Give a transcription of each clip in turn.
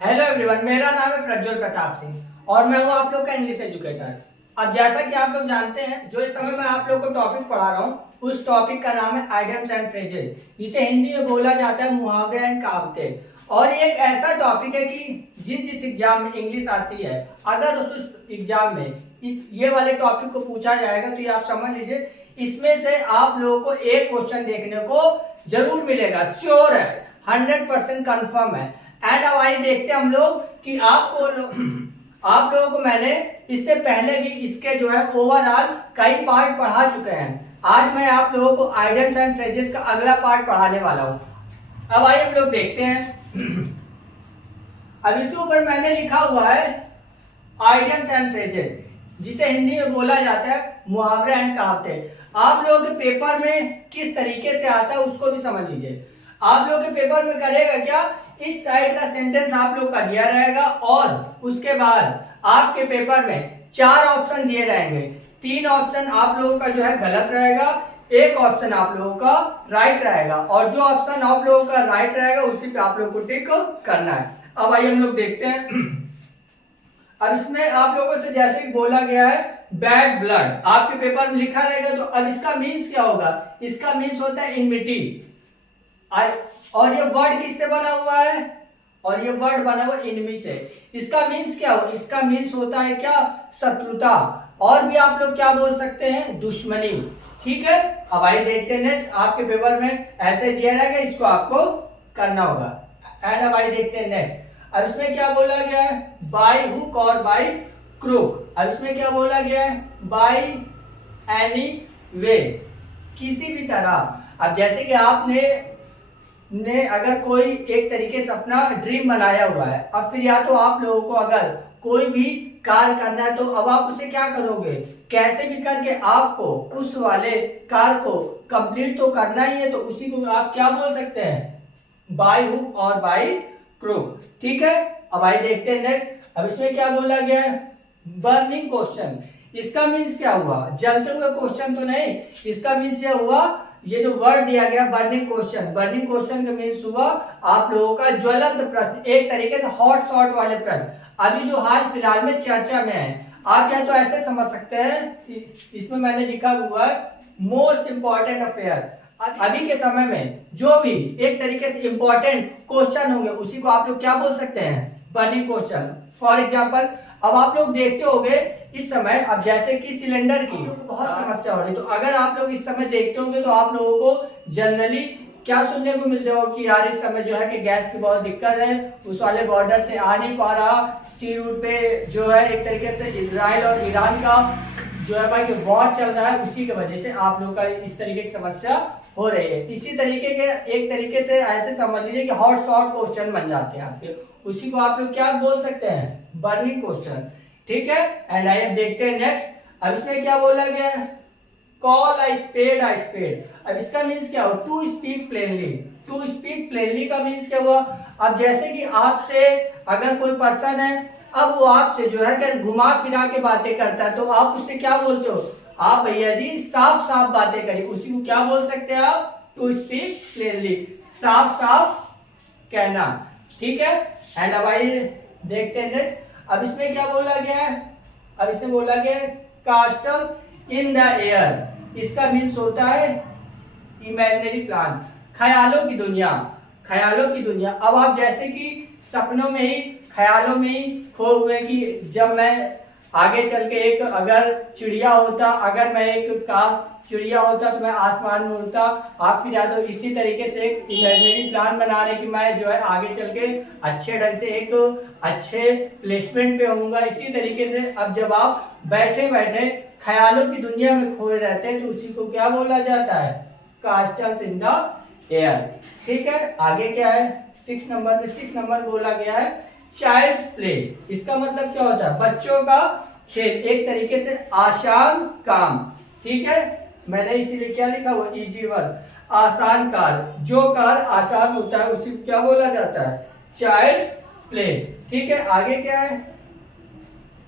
Hello everyone, मेरा नाम है प्रज्वल प्रताप सिंह और मैं हूं आप लोग का इंग्लिश एजुकेटर। अब जैसा कि आप लोग जानते हैं, जो इस समय मैं आप लोग को टॉपिक पढ़ा रहा हूं, उस टॉपिक का नाम है आइडियम्स एंड फ्रेजेस, जिसे हिंदी में बोला जाता है मुहावरे एंड कहावतें। और ये एक ऐसा टॉपिक है कि जिस एग्जाम में इंग्लिश आती है, अगर उस एग्जाम में ये वाले टॉपिक को पूछा जाएगा तो ये आप समझ लीजिए, इसमें से आप लोगों को एक क्वेश्चन देखने को जरूर मिलेगा, श्योर है, 100% कंफर्म है। एंड अब आइए देखते हैं हम लोग कि आप लोगों को मैंने इससे पहले भी इसके जो है ओवरऑल कई पार्ट पढ़ा चुके हैं। आज मैं आप लोगों को आइडियम्स एंड फ्रेजेस का अगला पार्ट पढ़ाने वाला हूं। अब आइए हम लोग देखते हैं। अब इसके ऊपर मैंने लिखा हुआ है आइडियम्स एंड फ्रेजेस, जिसे हिंदी में बोला जाता है मुहावरे एंड कहावतें। आप लोगों के पेपर में किस तरीके से आता है उसको भी समझ लीजिए। आप लोगों के पेपर में करेगा क्या, इस साइड का सेंटेंस आप लोग का दिया रहेगा और उसके बाद आपके पेपर में 4 ऑप्शन दिए रहेंगे। 3 ऑप्शन आप लोगों का जो है गलत रहेगा, एक ऑप्शन आप लोगों का राइट रहेगा, और जो ऑप्शन आप लोगों का राइट रहेगा उसी पे आप लोग को टिक करना है। अब आइए हम लोग देखते हैं। अब इसमें आप लोगों से जैसे कि बोला गया है बैड ब्लड, आपके पेपर में लिखा रहेगा, तो अब इसका मीन्स क्या होगा? इसका मीन्स होता है इनमिटी। और ये वर्ड किससे बना हुआ है? और ये वर्ड बना हुआ इनमी से। इसका मीन्स क्या हो? इसका मीन्स होता है क्या? शत्रुता। और भी आप लोग क्या बोल सकते हैं? दुश्मनी। ठीक है, अब आइए देखते हैं नेक्स्ट। आपके पेपर में ऐसे दिया रहेगा, इसको आपको करना होगा। एंड अब आइए देखते हैं नेक्स्ट। अब इसमें क्या बोला गया है? बाय हुक और बाय क्रूक। अब इसमें क्या बोला गया है? बाय एनी वे, किसी भी तरह। अब जैसे कि आपने अगर कोई एक तरीके से अपना ड्रीम बनाया हुआ है, अब फिर या तो आप लोगों को अगर कोई भी कार्य करना है, तो अब आप उसे क्या करोगे? कैसे भी करके आपको उस वाले कार्य को कंप्लीट तो करना ही है, तो उसी को आप क्या बोल सकते हैं? बाय हुक और बाय क्रूक। ठीक है, अब आइए देखते हैं नेक्स्ट। अब इसमें क्या बोला गया है? Burning question. इसका मीन्स क्या हुआ? जलते हुए क्वेश्चन तो नहीं, इसका मीन्स यह हुआ, ये जो वर्ड दिया गया बर्निंग क्वेश्चन, बर्निंग क्वेश्चन का मीन्स हुआ आप लोगों का ज्वलंत प्रश्न, एक तरीके से हॉट शॉट वाले प्रश्न, अभी जो हाल फिलहाल में चर्चा में है। आप या तो ऐसे समझ सकते हैं, इसमें मैंने लिखा हुआ है मोस्ट इंपॉर्टेंट अफेयर। अभी के समय में जो भी एक तरीके से इंपॉर्टेंट क्वेश्चन होंगे उसी को आप लोग क्या बोल सकते हैं? Burning question. फॉर एग्जाम्पल, अब आप लोग देखते होंगे इस समय, अब जैसे कि सिलेंडर की बहुत समस्या हो रही, तो अगर आप लोग इस समय देखते होंगे तो आप लोगों को जनरली क्या सुनने को मिलता हो कि यार इस समय जो है कि गैस की बहुत दिक्कत है, उस वाले बॉर्डर से आ नहीं पा रहा, सी रूट पे जो है एक तरीके से इजराइल और ईरान का जो है भाई वॉर चल रहा है, उसी की वजह से आप लोग का इस तरीके की समस्या हो रही है। इसी तरीके के एक तरीके से ऐसे समझ लीजिए कि हॉट शॉट क्वेश्चन बन जाते हैं आपके, उसी को आप लोग क्या बोल सकते हैं? Burning question. ठीक है, एंड आइए देखते हैं नेक्स्ट। अब इसमें क्या बोला गया है? Call a spade a spade. अब इसका मीन्स क्या हुआ? To speak plainly. To speak plainly का मीन्स क्या हुआ? अब जैसे कि आपसे अगर कोई पर्सन है, अब वो आपसे जो है कि घुमा फिरा के बातें करता है, तो आप उससे क्या बोलते हो? आप भैया जी साफ साफ बातें करिए, उसी को क्या बोल सकते हैं आप? टू स्पीक क्लियरली, साफ साफ कहना। ठीक है, एंड अब आइए देखते हैं नेक्स्ट। अब इसमें क्या बोला गया है? अब इसमें बोला गया है कास्टल्स इन द एयर। इसका मीन्स होता है इमेजिनरी प्लान, ख्यालों की दुनिया, ख्यालों की दुनिया। अब आप जैसे कि सपनों में ही, ख्यालों में ही खो हुए कि जब मैं आगे चल के एक अगर चिड़िया होता, अगर मैं एक काश चिड़िया होता तो मैं आसमान में उड़ता। आप फिर या तो इसी तरीके से एक इमेजिनरी प्लान बना रहे कि मैं जो है आगे चल के अच्छे ढंग से एक अच्छे प्लेसमेंट पे होऊंगा। इसी तरीके से अब जब आप बैठे बैठे ख्यालों की दुनिया में खोए रहते हैं, तो उसी को क्या बोला जाता है? कास्टल्स इन द एयर। ठीक है, आगे क्या है? 6 नंबर में 6 नंबर बोला गया है चाइल्ड्स प्ले। इसका मतलब क्या होता है? बच्चों का खेल, एक तरीके से आसान काम। ठीक है, मैंने इसीलिए क्या लिखा हुआ? इजी वर्क, आसान कार्य, जो कार्य आसान होता है उसी को क्या बोला जाता है? Child's play. ठीक है, आगे क्या है?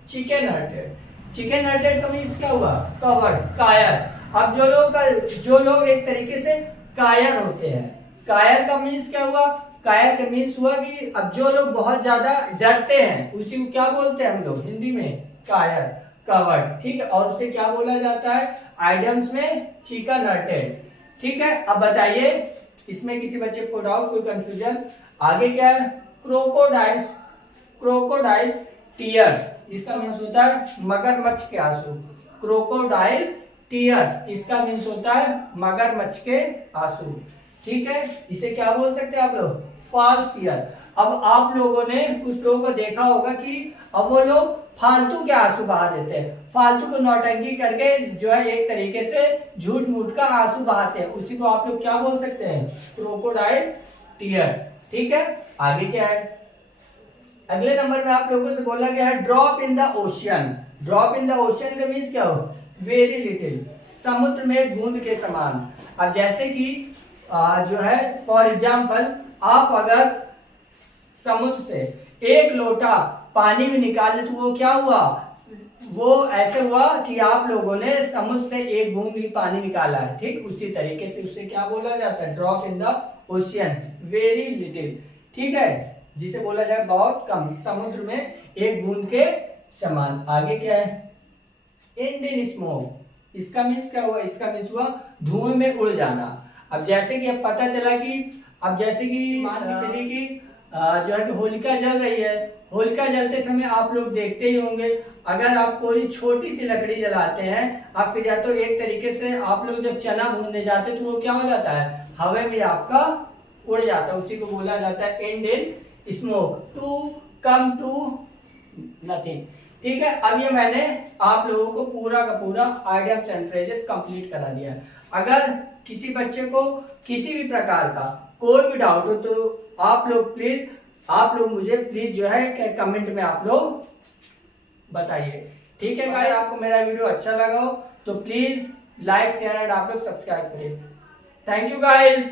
Chicken hearted. चिकन हर्टेड का मीन्स क्या हुआ? कवर्ड, कायर। अब जो लोग एक तरीके से कायर होते हैं, कायर का मीन्स क्या हुआ? कायर का मीन्स हुआ कि अब जो लोग बहुत ज्यादा डरते हैं उसी को क्या बोलते हैं हम लोग हिंदी में, कायर, कवर्ड, ठीक है। और उसे क्या बोला जाता है आइडियम्स में, चिकन हार्टेड, ठीक है। अब बताइए इसमें किसी बच्चे को डाउट, कोई कंफ्यूजन? आगे क्या है, क्रोकोडाइल्स, क्रोकोडाइल टीयर्स, इसका मीन्स होता है मगरमच्छ के आंसू। क्रोकोडाइल टीयर्स इसका मीन्स होता है मगरमच्छ के आंसू, ठीक है। इसे क्या बोल सकते हैं आप लोग, फॉल्स टीयर। अब आप लोगों ने कुछ लोगों को देखा होगा कि अब वो लोग फालतू के आंसू बहा देते हैं, फालतू को नौटंकी करके जो है एक तरीके से झूठ मूठ का आंसू बहाते हैं, उसी को आप लोग क्या बोल सकते हैं, क्रोकोडाइल टीयर्स, ठीक है। आगे क्या है, अगले नंबर में आप लोगों से बोला गया है drop in the ocean. Drop in the ocean का मीन्स क्या हो, वेरी लिटिल, समुद्र में बूंद के समान। अब जैसे कि जो है फॉर एग्जाम्पल आप अगर समुद्र से एक लोटा पानी भी निकाले तो वो क्या हुआ, वो ऐसे हुआ कि आप लोगों ने समुद्र से एक बूंद भी पानी निकाला है, ठीक। उसी तरीके से उसे क्या बोला जाता है, drop in the ocean, very little, ठीक है, जिसे बोला जाए बहुत कम, समुद्र में एक बूंद के समान। आगे क्या है, एंड इन स्मोक, इसका मीन्स क्या हुआ, इसका मीन्स हुआ धुएं में उड़ जाना। अब जैसे कि अब पता चला कि अब जैसे कि मान के चलिए कि जो है कि होलिका जल रही है, होलिका जलते समय आप लोग देखते ही होंगे अगर आप कोई छोटी सी लकड़ी जलाते हैं, आप फिर या तो एक तरीके से आप लोग जब चना भूनने जाते हैं तो वो क्या हो जाता है, हवा में आपका उड़ जाता है, उसी को बोला जाता है end in smoke, to come to nothing, ठीक है। अब ये मैंने आप लोगों को पूरा का पूरा आइडियम्स एंड फ्रेजेस कंप्लीट करा दिया। अगर किसी बच्चे को किसी भी प्रकार का कोई भी डाउट हो तो आप लोग मुझे प्लीज जो है कमेंट में आप लोग बताइए, ठीक है। गाइस आपको मेरा वीडियो अच्छा लगा हो तो प्लीज लाइक शेयर एंड आप लोग सब्सक्राइब करिए। Thank you guys.